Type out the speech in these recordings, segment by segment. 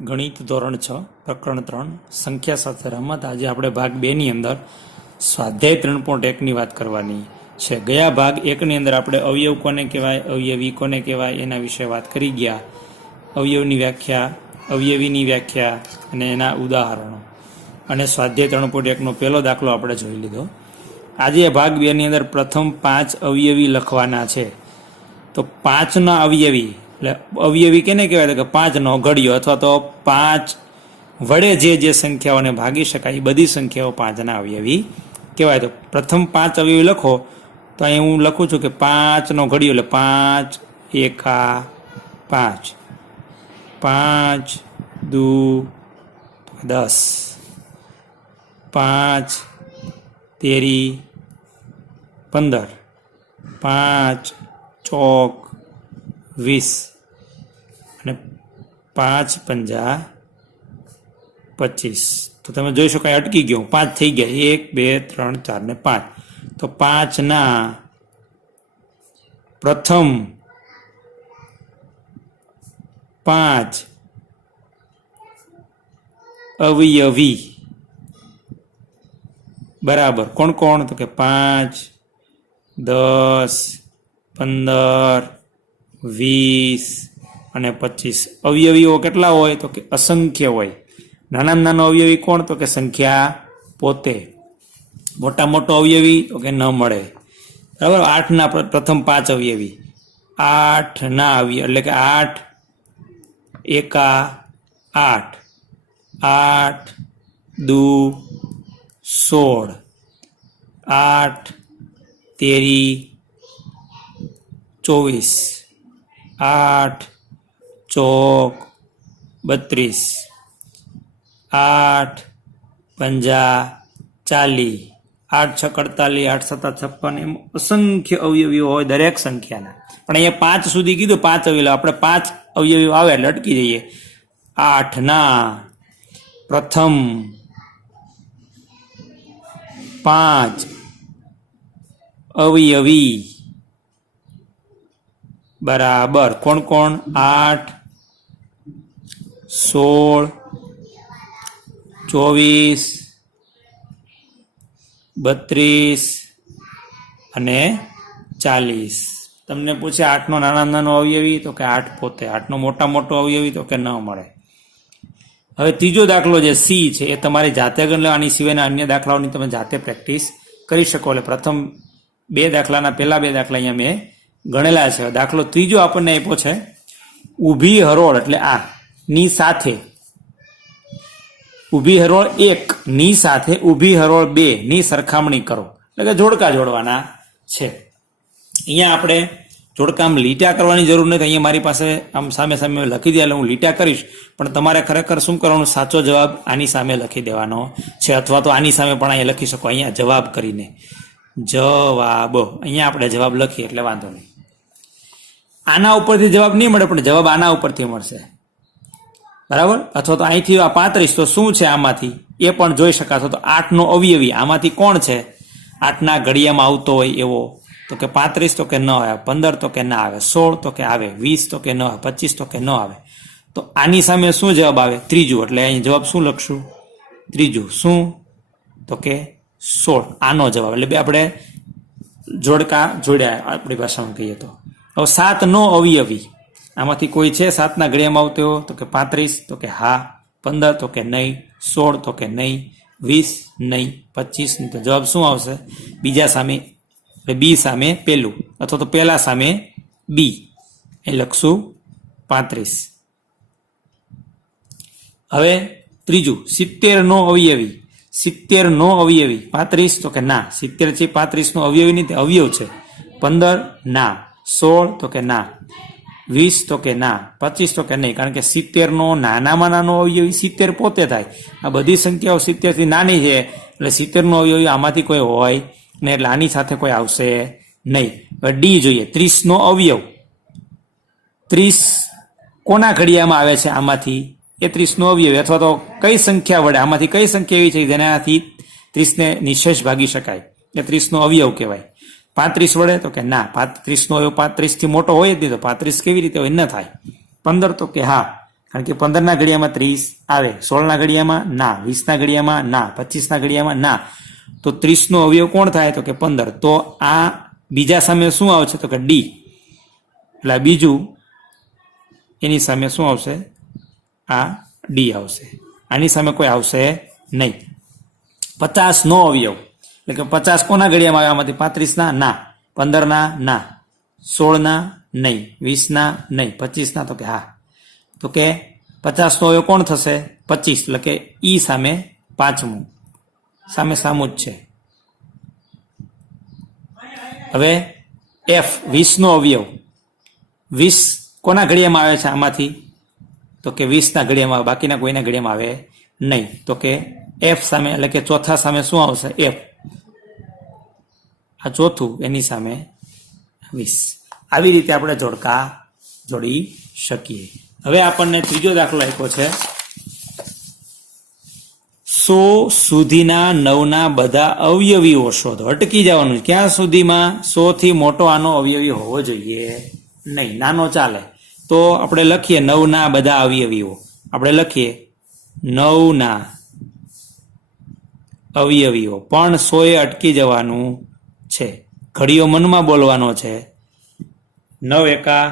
ગણિત ધોરણ 6 પ્રકરણ 3 સંખ્યા સાથે રમત. આજે આપણે ભાગ 2 ની અંદર સ્વાધ્યાય 3.1 ની વાત કરવાની છે. ગયા ભાગ 1 ની અંદર આપણે અવયવ કોને કહેવાય, અવયવી કોને કહેવાય એના વિશે વાત કરી ગયા. અવયવની વ્યાખ્યા, અવયવીની વ્યાખ્યા અને એના ઉદાહરણો, અને સ્વાધ્યાય 3.1 નો પહેલો દાખલો આપણે જોઈ લીધો. આજે ભાગ 2 ની અંદર પ્રથમ 5 અવયવી લખવાના છે. તો 5 ના અવયવી એટલે અવયવી કેને કહેવાય કે 5 નો ઘડિયો અથવા તો 5 વડે જે સંખ્યાઓને ભાગી શકાય એ બધી સંખ્યાઓ 5 ના અવયવી કહેવાય. તો પ્રથમ 5 અવયવી લખો તો અહીં હું લખું છું કે 5 નો ઘડિયો એટલે 5 એકા 5, 5 દુ 10, 5 તેરી 15, 5 ચોક 20 અને 5 પંજા 25. તો તમે જોઈ શકો અટકી ગયો, 5 થઈ ગયા, 1 2 3 4 ને 5. તો 5 ના પ્રથમ 5 અવયવી બરાબર કોણ કોણ? તો કે 5 10 15 20 અને 25. અવયવીઓ કેટલા હોય? તો કે અસંખ્ય હોય. નાનામાં નાનો અવયવી કોણ? તો કે સંખ્યા પોતે. મોટા મોટો અવયવી તો કે ન મળે. બરાબર. 8 ના પ્રથમ 5 અવયવી, 8 ના અવયવી એટલે કે 8 એકા 8, 8 દુ 16, 8 તેરી 24, 8 ચોક 32, 8 પંજા 40, 8 છ 48, 8 સત્તા 56. એમ અસંખ્ય અવયવીઓ હોય દરેક સંખ્યાના. પણ અહીંયા 5 સુધી કીધું, 5 અવયવ. આપણે 5 અવયવીઓ આવે એટલે અટકી જઈએ. 8 ના પ્રથમ 5 અવયવી બરાબર કોણ કોણ? 8 16 24 32 અને 40. તમને પૂછે 8 નો નાના નાનો અવયવી? તો કે 8 પોતે. 8 નો મોટા મોટો અવયવી? તો કે ન મળે. હવે ત્રીજો દાખલો જે સી છે એ તમારી જાતે ગણ લો. આની સિવાયના અન્ય દાખલાઓની તમે જાતે પ્રેક્ટિસ કરી શકો. એટલે પ્રથમ 2 દાખલાના પહેલા 2 દાખલા અહીંયા મેં ગણેલા છે. દાખલો ત્રીજો આપણને આપ્યો છે, ઊભી હરોળ એટલે આ ની સાથે ઊભી હરોળ 1 ની સાથે ઊભી હરોળ 2 ની સરખામણી કરો. એટલે કે જોડકા જોડવાના છે. અહીંયા આપણે જોડકામાં લીટા કરવાની જરૂર નથી. અહીંયા મારી પાસે આમ સામે સામે લખી દે એટલે હું લીટા કરીશ, પણ તમારે ખરેખર શું કરવાનું? સાચો જવાબ આની સામે લખી દેવાનો છે, અથવા તો આની સામે પણ અહીંયા લખી શકો. અહીંયા જવાબ કરીને જવાબ અહીંયા આપણે જવાબ લખીએ એટલે વાંધો નહીં. આના ઉપરથી જવાબ નહીં મળે, પણ જવાબ આના ઉપરથી મળશે. બરાબર. અથવા તો અહીંથી 35 તો શું છે આમાંથી એ પણ જોઈ શકાતો. તો 8 નો અવયવી આમાંથી કોણ છે? 8 ના ઘડિયામાં આવતો હોય એવો. તો કે 35 તો કે ન આવે, 15 તો કે ના આવે, 16 તો કે આવે, 20 તો કે ન આવે, 25 તો કે ન આવે. તો આની સામે શું જવાબ આવે? ત્રીજું. એટલે અહીં જવાબ શું લખશું? ત્રીજું. શું? તો કે 16. આનો જવાબ. એટલે બે આપણે જોડકા જોડ્યા આપણી ભાષામાં કહીએ તો. હવે 7 નો અવયવી આમાંથી કોઈ છે 7 ના ઘડિયામાં આવતો? તો કે 35 તો કે હા, 15 તો કે નહીં, 16 તો કે નહીં, 20 નહીં, 25 નહીં. તો જવાબ શું આવશે? બીજા સામે એટલે બી સામે પેલું, અથવા તો પેલા સામે બી એ લખશું 35. હવે ત્રીજું, 70 નો અવયવી. 70 નો અવયવી 35 તો કે ના, 70 છે 35 નો અવયવી નહીં, તે અવયવ છે. 15 ના, 16 તો કે ના, 20 તો કે ના, 25 તો કે નહીં. કારણ કે 70 નો નાનામાં નાનો અવયવી 70 પોતે થાય. આ બધી સંખ્યાઓ 70 થી નાની છે, એટલે 70 નો અવયવી આમાંથી કોઈ હોય ને, એટલે આની સાથે કોઈ આવશે નહીં. હવે ડી જોઈએ, 30 નો અવયવ. 30 કોના ઘડિયામાં આવે છે? આમાંથી એ 30 નો અવયવ, અથવા તો કઈ સંખ્યા વડે, આમાંથી કઈ સંખ્યા એવી છે જેનાથી 30 ને નિશેષ ભાગી શકાય? એ 30 નો અવયવ કહેવાય. 35 વડે? તો કે ના, 35 નો 35 થી મોટો હોય જ નહીં, તો 35 કેવી રીતે હોય? ન થાય. 15 તો કે હા, કારણ કે 15ના ઘડિયામાં 30 આવે, 16ના ઘડિયામાં ના, 20ના ઘડિયામાં ના, 25ના ઘડિયામાં ના. તો 30નો અવયવ કોણ થાય? તો કે 15. તો આ બીજા સામે શું આવશે? તો કે ડી. એટલે બીજું એની સામે શું આવશે? આ ડી આવશે. આની સામે કોઈ આવશે નહીં. 50નો અવયવ એટલે કે 50 કોના ઘડિયામાં આવે? આમાંથી 35ના ના, 15ના ના, 16ના નહીં, 20ના નહીં, 25ના તો કે હા. તો કે 50નો અવયવ કોણ થશે? 25. એટલે કે ઈ સામે પાંચમું, સામે સામું જ છે. હવે એફ 20નો અવયવ, 20 કોના ઘડિયામાં આવે છે આમાંથી? તો કે 20ના ઘડિયામાં આવે, બાકીના કોઈના ઘડિયામાં આવે નહીં. તો કે એફ સામે એટલે કે ચોથા સામે શું આવશે? એફ. આ ચોથું, એની સામે 20. આવી રીતે આપણે જોડકા જોડી શકીએ. હવે આપણને ત્રીજો દાખલો આપ્યો છે. 100 સુધીના 9ના બધા અવયવીઓ શોધો. અટકી જવાનું. ક્યાં સુધીમાં? 100 થી મોટો આનો અવયવી હોવો જોઈએ નહીં, નાનો ચાલે. તો આપણે લખીએ 9ના બધા અવયવીઓ. આપણે લખીએ 9ના અવયવીઓ, પણ 100એ અટકી જવાનું છે. ઘડીઓ મનમાં બોલવાનો છે. 9 એકા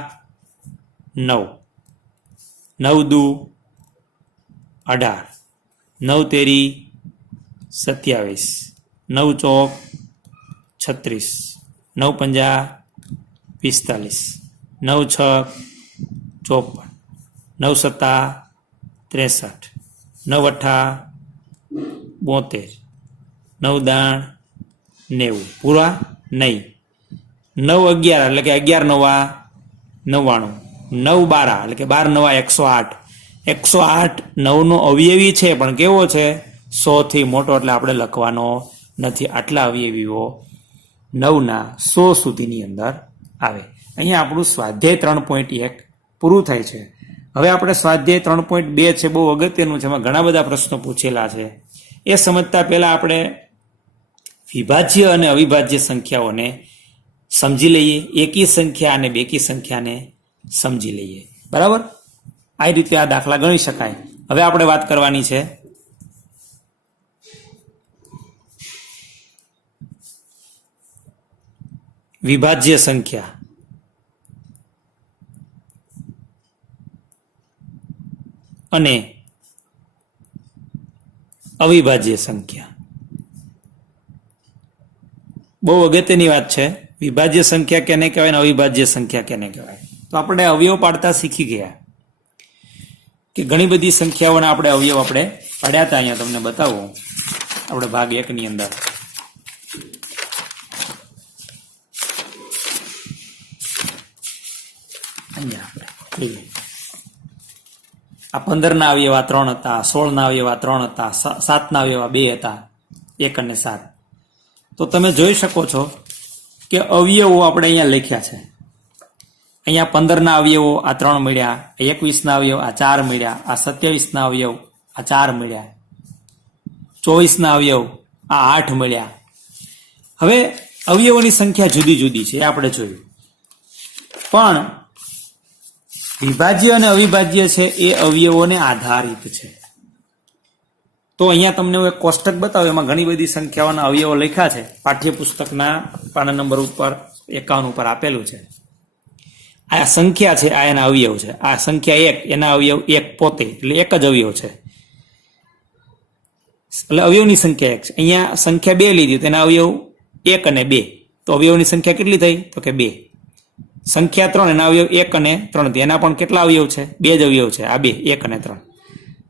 9, 9 દુ 18, 9 તેરી 27, 9 ચોક 36, 9 પંજા 45, 9 છક 54, 9 સત્તા 63, 9 અઠ્ઠા 72, 9 દાણ 90. પૂરા નહીં. 9 11 એટલે કે 11 નવા 99, 9 12 એટલે કે 12 નવા 108. 108 9નો અવયવી છે, પણ કેવો છે? 100 થી મોટો, એટલે આપણે લખવાનો નથી. આટલા અવયવીઓ 9ના 100 સુધીની અંદર આવે. અહીંયા આપણું સ્વાધ્યાય 3.1 પૂરું થાય છે. હવે આપણે સ્વાધ્યાય 3.2 છે, બહુ અગત્યનું છે. એમાં ઘણા બધા પ્રશ્નો પૂછેલા છે. એ સમજતા પહેલા આપણે વિભાજ્ય અને અવિભાજ્ય સંખ્યાઓને સમજી લઈએ. એકી સંખ્યા અને બેકી સંખ્યાને સમજી લઈએ. બરાબર? આ રીતે આ દાખલા ગણી શકાય. હવે આપણે વાત કરવાની છે વિભાજ્ય સંખ્યા અને અવિભાજ્ય સંખ્યા. બહુ અગત્યની વાત છે. વિભાજ્ય સંખ્યા કેને કહેવાય ને અવિભાજ્ય સંખ્યા કેને કહેવાય? તો આપણે અવયવ પાડતા શીખી ગયા કે ઘણી બધી સંખ્યાઓના આપણે અવયવ આપણે પાડ્યા હતા. અહીંયા તમને બતાવું. આપણે ભાગ 1 ની અંદર આ 15ના અવયવ 3 હતા, 16ના અવયવ 3 હતા, 7ના અવયવ 2 હતા, 1 અને 7. તો તમે જોઈ શકો છો કે અવયવો આપણે અહીંયા લખ્યા છે. અહીંયા 15ના અવયવો આ 3 મળ્યા, 21ના અવયવ આ 4 મળ્યા, આ 27ના અવયવ આ 4 મળ્યા, 24ના અવયવ આ 8 મળ્યા. હવે અવયવોની સંખ્યા જુદી જુદી છે, એ આપણે જોયું. પણ વિભાજ્ય અને અવિભાજ્ય છે એ અવયવોને આધારિત છે. તો અહીંયા તમને હું એક કોષ્ટક બતાવું. એમાં ઘણી બધી સંખ્યાઓના અવયવો લખ્યા છે. પાઠ્યપુસ્તકના પાના નંબર ઉપર 51 ઉપર આપેલું છે. આ સંખ્યા છે, આ એના અવયવ છે. આ સંખ્યા 1, એના અવયવ 1 પોતે, એટલે એક જ અવયવ છે. એટલે અવયવની સંખ્યા 1 છે. અહીંયા સંખ્યા 2 લીધી, તો એના અવયવ 1 અને 2. તો અવયવની સંખ્યા કેટલી થઈ? તો કે 2. સંખ્યા 3, એના અવયવ 1 અને 3. એના પણ કેટલા અવયવ છે? 2 જ અવયવ છે. આ 2, 1 અને 3.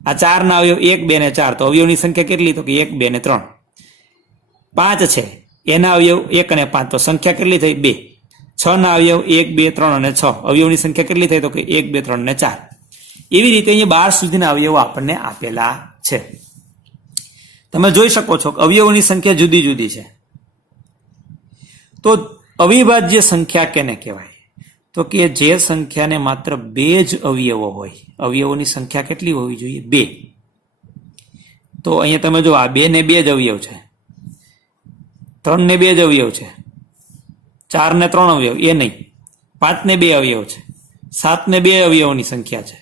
આ 4ના અવયવ 1, 2 અને 4. તો અવયવની સંખ્યા કેટલી? તો કે 1, 2 અને 3. 5 છે, એના અવયવ 1 અને 5. તો સંખ્યા કેટલી થઈ? 2. 6ના અવયવ 1, 2, 3 અને 6. અવયવની સંખ્યા કેટલી થઈ? તો કે 1, 2, 3 અને 4. એવી રીતે અહીંયા 12 સુધીના અવયવો આપણને આપેલા છે. તમે જોઈ શકો છો કે અવયવોની સંખ્યા જુદી જુદી છે. તો અવિભાજ્ય સંખ્યા કેને કહેવાય? તો કે જે સંખ્યાને માત્ર 2 જ અવયવો હોય. અવયવોની સંખ્યા કેટલી હોવી જોઈએ? 2. તો અહીંયા તમે જો આ 2 ને 2 જ અવયવ છે, 3 ને 2 જ અવયવ છે, 4 ને 3 અવયવ એ નહીં, 5 ને 2 અવયવ છે, 7 ને 2 અવયવોની સંખ્યા છે,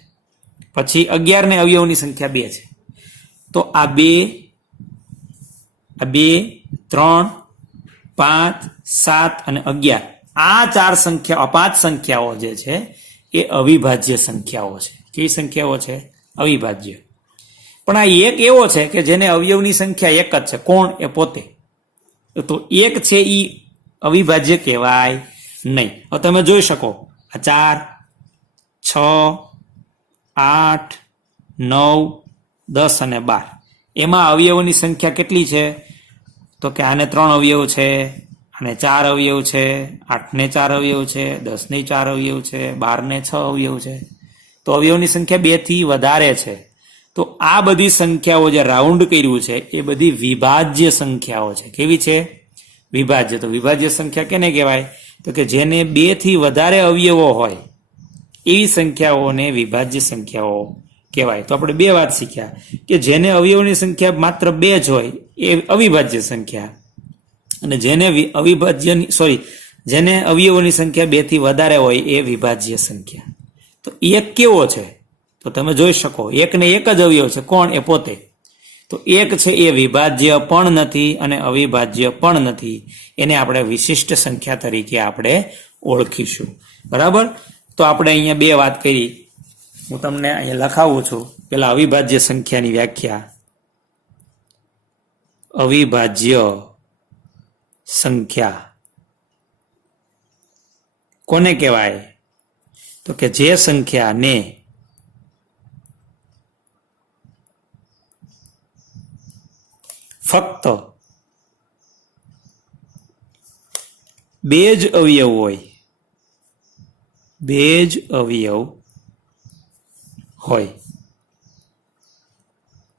પછી 11 ને અવયવની સંખ્યા 2 છે. તો આ 2, 3, 5, 7 અને 11 આ 4 સંખ્યાઓ, 5 સંખ્યાઓ જે છે એ અવિભાજ્ય સંખ્યાઓ છે. કેવી સંખ્યાઓ છે? અવિભાજ્ય. પણ આ એક એવો છે કે જેને અવયવની સંખ્યા એક જ છે. કોણ? એ પોતે. તો એક છે એ અવિભાજ્ય કહેવાય નહીં. હવે તમે જોઈ શકો આ 4, 6, 8, 9, 10 અને 12 એમાં અવયવોની સંખ્યા કેટલી છે? તો કે આને 3 અવયવ છે, આને 4 અવયવ છે, 8 ને 4 અવયવ છે, 10 ને 4 અવયવ છે, 12 ને 6 અવયવ છે. તો અવયવની સંખ્યા 2 થી વધારે છે. તો આ બધી સંખ્યાઓ જે રાઉન્ડ કર્યું છે એ બધી વિભાજ્ય સંખ્યાઓ છે. કેવી છે? વિભાજ્ય. તો વિભાજ્ય સંખ્યા કેને કહેવાય? તો કે જેને 2 થી વધારે અવયવો હોય એવી સંખ્યાઓને વિભાજ્ય સંખ્યાઓ કહેવાય. તો આપણે 2 વાત શીખ્યા કે જેને અવયવોની સંખ્યા માત્ર 2 જ હોય એ અવિભાજ્ય સંખ્યા, અને જેને અવયવોની સંખ્યા 2 થી વધારે હોય એ વિભાજ્ય સંખ્યા. તો એક કેવો છે? તો તમે જોઈ શકો એક ને એક જ અવયવ છે. કોણ? એ પોતે. તો એક છે એ વિભાજ્ય પણ નથી અને અવિભાજ્ય પણ નથી. એને આપણે વિશિષ્ટ સંખ્યા તરીકે આપણે ઓળખીશું. બરાબર? તો આપણે અહીંયા 2 વાત કરી. હું તમને અહીંયા લખાવું છું. પેલા અવિભાજ્ય સંખ્યાની વ્યાખ્યા. અવિભાજ્ય સંખ્યા કોને કહેવાય? તો કે જે સંખ્યાને ફક્ત 2 જ અવયવ હોય, 2 જ અવયવ હોય.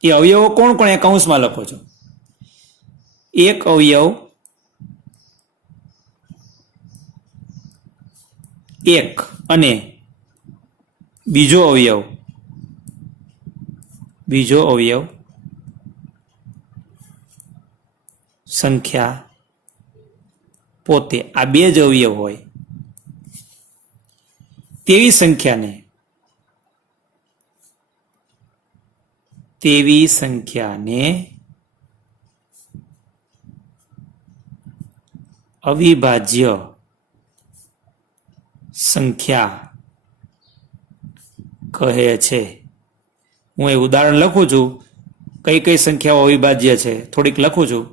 એ અવયવો કોણ કોણ? એ કૌંસમાં લખો છો. એક અવયવ 1 અને બીજો અવયવ સંખ્યા પોતે. આ 2 જ અવયવ હોય તેવી સંખ્યાને અવિભાજ્ય સંખ્યા કહે છે. હું એ ઉદાહરણ લખું છું. કઈ કઈ સંખ્યાઓ અવિભાજ્ય છે થોડીક લખું છું.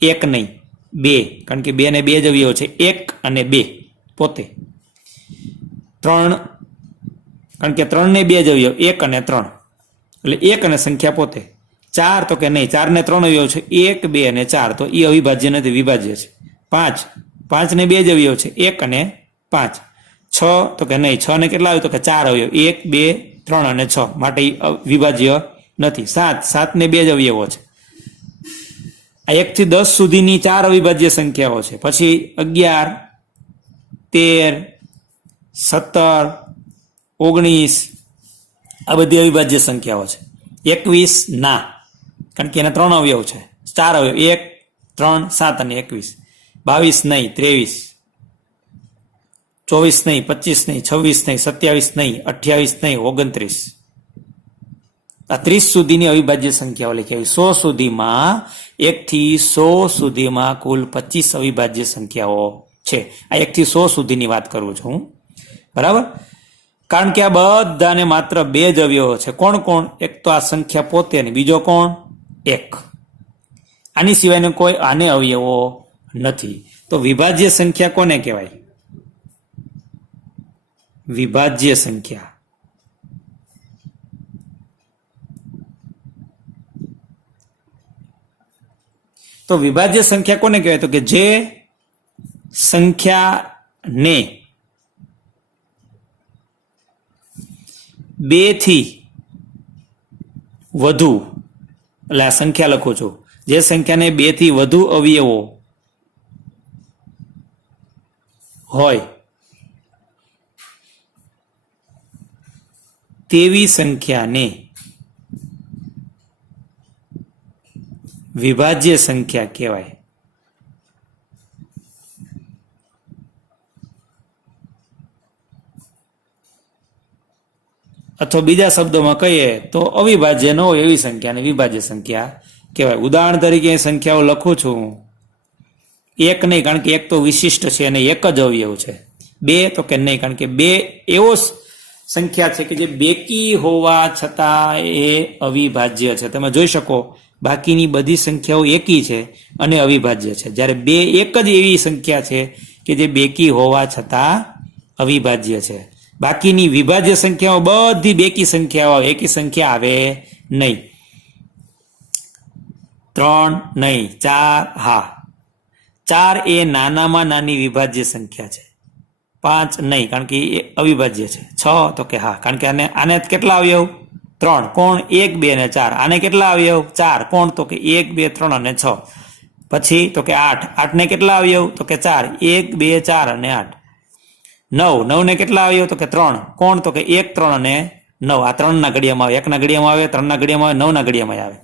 1 નહીં, 2, કારણ કે 2 ને 2 જ અવયવ છે. 1 અને 2 પોતે. 3, કારણ કે 3 ને 2 જ અવયવ, 1 અને 3 એટલે 1 અને સંખ્યા પોતે. 4 તો કે નહીં, 4 ને 3 અવયવ છે, 1, 2 અને 4 તો એ અવિભાજ્ય નથી, વિભાજ્ય છે. 5 ને 2 જ અવયવ છે, 1 અને 5. 6 તો કે નહીં, 6 ને કેટલા અવયવ? તો કે 4 અવયવ, 1, 2, 3 અને 6 માટે વિભાજ્ય નથી. 7 ને 2 જ અવયવો છે. આ 1 થી 10 સુધીની 4 અવિભાજ્ય સંખ્યાઓ છે. પછી 11, 13, 17, 19 આ બધી અવિભાજ્ય સંખ્યાઓ છે. 21 ના, કારણ કે એના 3 અવયવ છે, 4 અવયવ, 1, 3, 7 અને 21. 22 નહીં, 23, 24 નહીં, 25 નહીં, 26 નહીં, 27 નહીં, 28 નહીં, 29. આ 30 સુધીની અવિભાજ્ય સંખ્યાઓ લખી આવી. 100 સુધીમાં 1 થી 100 સુધીમાં કુલ 25 અવિભાજ્ય સંખ્યાઓ છે. આ 1 થી 100 સુધીની વાત કરું છું હું. બરાબર? કારણ કે આ બધાને માત્ર 2 જ અવયવો છે. કોણ કોણ? એક તો આ સંખ્યા પોતે, ને બીજો કોણ? 1. આની સિવાયનો કોઈ આને અવયવો નથી. તો વિભાજ્ય સંખ્યા કોને કહેવાય? વિભાજ્ય સંખ્યા. તો વિભાજ્ય સંખ્યા કોને કહેવાય? તો કે જે સંખ્યાને 2 થી વધુ, એટલે આ સંખ્યા લખું છું, જે સંખ્યાને 2 થી વધુ અવયવો હોય તેવી સંખ્યાને વિભાજ્ય સંખ્યા કહેવાય. અથવા બીજા શબ્દોમાં કહીએ તો અવિભાજ્ય ન હોય એવી સંખ્યાને વિભાજ્ય સંખ્યા કહેવાય. ઉદાહરણ તરીકે સંખ્યાઓ લખું છું. એક નહીં, કારણ કે એક તો વિશિષ્ટ છે અને એક જ અવયવ છે. બે તો કે નહીં, કારણ કે બે એવો સંખ્યા છે કે જે બેકી હોવા છતાં એ અવિભાજ્ય છે. તમે જોઈ શકો બાકીની બધી સંખ્યાઓ એકી છે અને અવિભાજ્ય છે, જ્યારે બે એક જ એવી સંખ્યા છે કે જે બેકી હોવા છતાં અવિભાજ્ય છે. બાકીની વિભાજ્ય સંખ્યાઓ બધી બેકી સંખ્યાઓ આવે, એકી સંખ્યા આવે નહીં. 3 નહીં, 4 હા. 4 એ નાનામાં નાની વિભાજ્ય સંખ્યા છે. 5 નહીં, કારણ કે એ અવિભાજ્ય છે. 6 તો કે હા, કારણ કે આને કેટલા અવયવ? 3. કોણ? 1 2 અને 4. આને કેટલા અવયવ? 4. કોણ? તો કે 1 2 3 અને 6. પછી તો કે 8. 8 ને કેટલા અવયવ? તો કે 4. 1 2 4 અને 8. 9. 9 ને કેટલા અવયવ? તો કે 3. કોણ? તો કે 1 3 અને 9. આ 3 ના ઘડિયામાં આવે, 1 ના ઘડિયામાં આવે, 3 ના ઘડિયામાં આવે, 9 ના ઘડિયામાં આવે.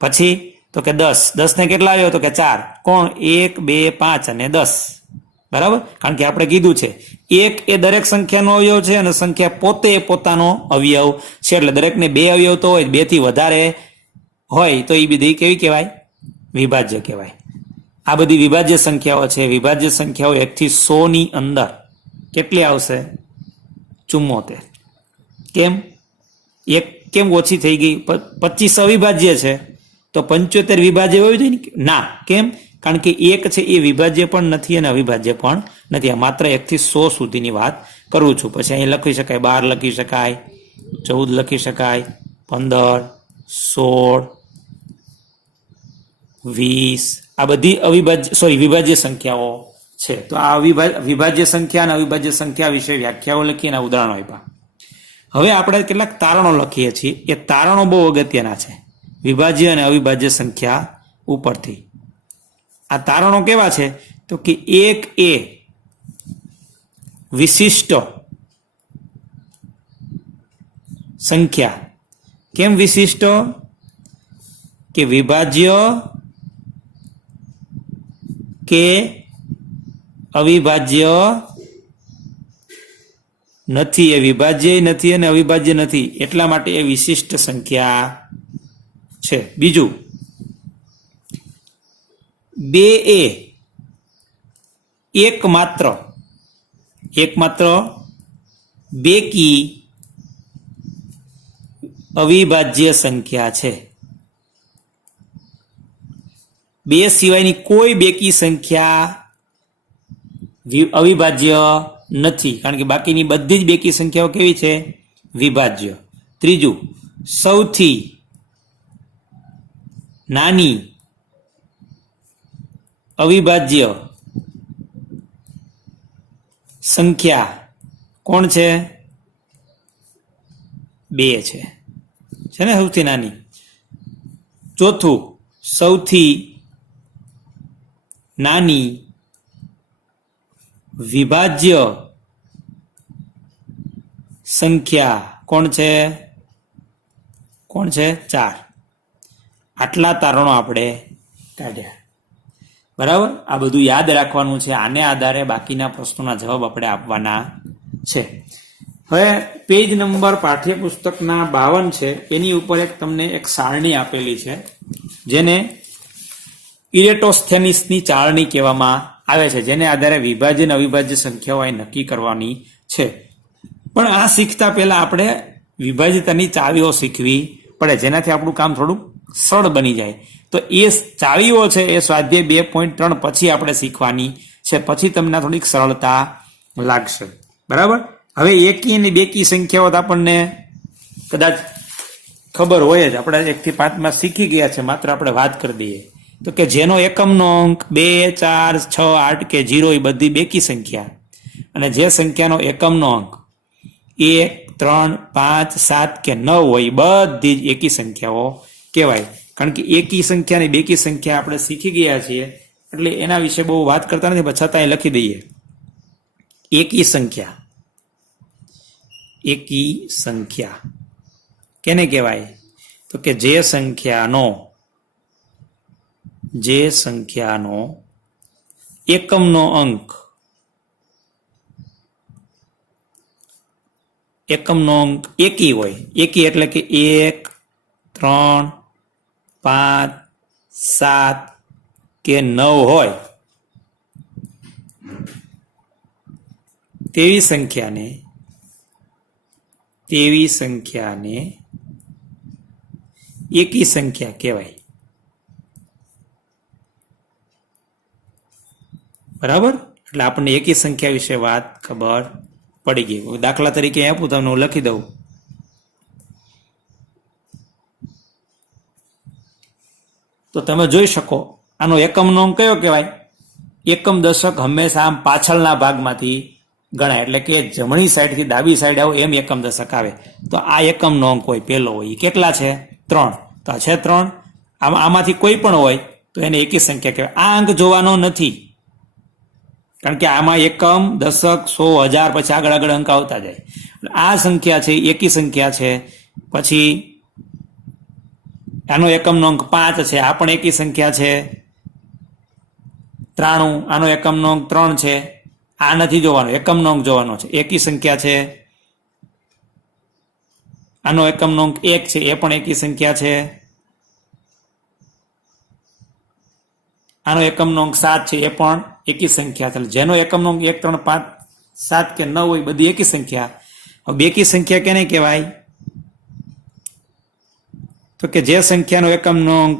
પછી તો કે 10. 10 ને કેટલા અવયવ? તો કે 4. કોણ? 1 2 5 અને 10. બરાબર, કારણ કે આપણે કીધું છે એક એ દરેક સંખ્યાનો અવયવ છે અને સંખ્યા પોતે પોતાનો અવયવ છે, એટલે દરેકને બે અવયવ તો હોય, બે થી વધારે હોય તો એ બધી કેવી કહેવાય? વિભાજ્ય કહેવાય. આ બધી વિભાજ્ય સંખ્યાઓ છે. વિભાજ્ય સંખ્યાઓ 1 થી 100 ની અંદર કેટલી આવશે? 74. કેમ? એક કેમ ઓછી થઈ ગઈ? 25 અવિભાજ્ય છે તો 75 વિભાજ્ય હોવી જોઈએ ને? ના. કેમ? કારણ કે એક છે એ વિભાજ્ય પણ નથી અને અવિભાજ્ય પણ નથી. આ માત્ર 1 થી 100 સુધીની વાત કરું છું. પછી અહીં લખી શકાય 12 લખી શકાય, 14 લખી શકાય, 15 16 20. આ બધી વિભાજ્ય સંખ્યાઓ છે. તો આ વિભાજ્ય સંખ્યા અને અવિભાજ્ય સંખ્યા વિશે વ્યાખ્યાઓ લખી અને ઉદાહરણો આપ્યા. હવે આપણે કેટલાક તારણો લખીએ છીએ. એ તારણો બહુ અગત્યના છે વિભાજ્ય અને અવિભાજ્ય સંખ્યા ઉપરથી. આ તારણો કેવા છે? તો કે એક એ વિશિષ્ટ સંખ્યા. કેમ વિશિષ્ટ? કે વિભાજ્ય કે અવિભાજ્ય નથી. એ વિભાજ્ય નથી અને અવિભાજ્ય નથી, એટલા માટે એ વિશિષ્ટ સંખ્યા છે. બીજું, બે એ એકમાત્ર બેકી અવિભાજ્ય સંખ્યા છે. બે સિવાયની કોઈ બેકી સંખ્યા અવિભાજ્ય નથી, કારણ કે બાકીની બધી જ બેકી સંખ્યાઓ કેવી છે? વિભાજ્ય. ત્રીજું, સૌથી નાની અવિભાજ્ય સંખ્યા કોણ છે? 2 છે ને સૌથી નાની. ચોથું, સૌથી નાની વિભાજ્ય સંખ્યા કોણ છે? 4. આટલા તારણો આપણે કાઢ્યા. બરાબર, આ બધું યાદ રાખવાનું છે. આને આધારે બાકીના પ્રશ્નોના જવાબ આપણે આપવાના છે. હવે પેજ નંબર પાઠ્યપુસ્તકના 52 છે, એની ઉપર તમને એક સારણી આપેલી છે જેને ઇરેટોસ્થેનિસની ચાળણી કહેવામાં આવે છે, જેને આધારે વિભાજ્ય અને અવિભાજ્ય સંખ્યાઓ અહીં નક્કી કરવાની છે. પણ આ શીખતા પહેલા આપણે વિભાજ્યતાની ચાવીઓ શીખવી પડે, જેનાથી આપણું કામ થોડું સરળ બની જાય. તો એ ચાવીઓ છે એ સ્વાધ્યાય 2.3 પછી આપણે શીખવાની છે. પછી તમને થોડીક સરળતા લાગશે. બરાબર. હવે એકી અને બેકી સંખ્યાઓ તો આપણને કદાચ ખબર હોય જ, આપણે 1 થી 5 માં શીખી ગયા છે, માત્ર આપણે વાત કરી દઈએ. તો કે જેનો એકમનો અંક 2 4 6 8 કે 0 એ બધી બેકી સંખ્યા, અને જે સંખ્યાનો એકમનો અંક 1 3 5 7 કે 9 હોય બધી જ એકી સંખ્યાઓ કહેવાય. કારણ કે એકી સંખ્યા અને બેકી સંખ્યા આપણે શીખી ગયા છીએ, એટલે એના વિશે બહુ વાત કરતા નથી, પણ છતાંય લખી દઈએ. એકી સંખ્યા કેને કહેવાય? તો કે જે સંખ્યાનો એકમનો અંક એકમનો અંક એકી હોય, એકી એટલે કે 1, 3, 5, 7 કે 9 હોય તેવી સંખ્યાને એકી સંખ્યા કહેવાય. બરાબર? એટલે આપણને એકી સંખ્યા વિશે વાત ખબર પડી ગઈ. દાખલા તરીકે આપું તમને, હું લખી દઉં. તો તમે જોઈ શકો આનો એકમનો અંક કયો કહેવાય? એકમ દશક હંમેશા આમ પાછળના ભાગમાંથી ગણાય, એટલે કે જમણી સાઈડથી ડાબી સાઈડ આવો એમ એકમ દશક આવે. તો આ એકમનો અંક હોય, પહેલો હોય. એ કેટલા છે? 3. તો આ છે 3. આમાંથી કોઈ પણ હોય તો એને એકી સંખ્યા કહેવાય. આ અંક જોવાનો નથી, કારણ કે આમાં એકમ, દશક, 100, 1000 પછી આગળ આગળ અંક આવતા જાય. આ સંખ્યા છે એકી સંખ્યા છે. પછી આનો એકમનો અંક 5 છે, આ પણ એકી સંખ્યા છે. 93, આનો એકમનો અંક 3 છે. આ નથી જોવાનો, એકમનો અંક જોવાનો છે. એકી સંખ્યા છે. આનો એકમનો અંક 1 છે, એ પણ એકી સંખ્યા છે. આનો એકમનો અંક 7 છે, એ પણ એકી સંખ્યા છે. જેનો એકમનો અંક 1, 3, 5, 7 કે 9 હોય બધી એકી સંખ્યા. હવે બેકી સંખ્યા કેને કહેવાય? તો કે જે સંખ્યાનો એકમનો અંક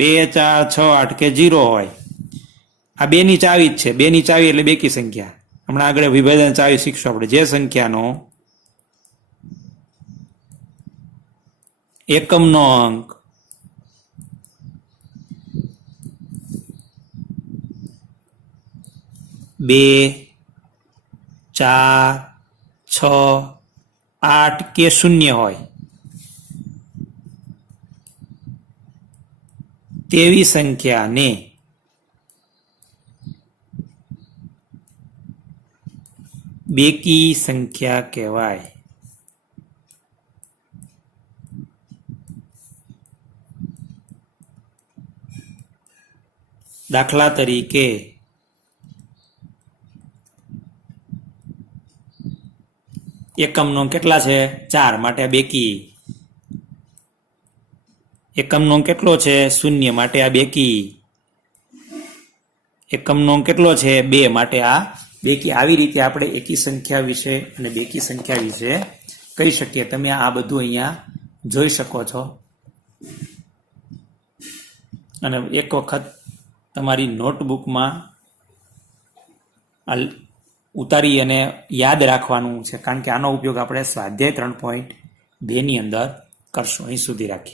2, 4, 6, 8 કે 0 હોય. આ 2 ની ચાવી જ છે. 2 ની ચાવી એટલે બેકી સંખ્યા. હમણાં આગળ વિભાજન ચાવી શીખશું આપણે. જે સંખ્યાનો એકમનો અંક 2, 4, 6, 8 કે 0 હોય તેવી સંખ્યાને બેકી સંખ્યા કહેવાય. દાખલા તરીકે એકમનો કેટલા છે? 4, માટે આ બેકી. એકમનો કેટલો છે? 0, માટે આ બેકી. એકમનો કેટલો છે? 2, માટે આ બેકી. આવી રીતે આપણે એકી સંખ્યા વિશે અને બેકી સંખ્યા વિશે કહી શકીએ. તમે આ બધું અહીંયા જોઈ શકો છો. અને એક વખત તમારી નોટબુકમાં ઉતારી અને યાદ રાખવાનું છે, કારણ કે આનો ઉપયોગ આપણે સ્વાધ્યાય 3.2 ની અંદર કરશું. અહીં સુધી રાખીએ.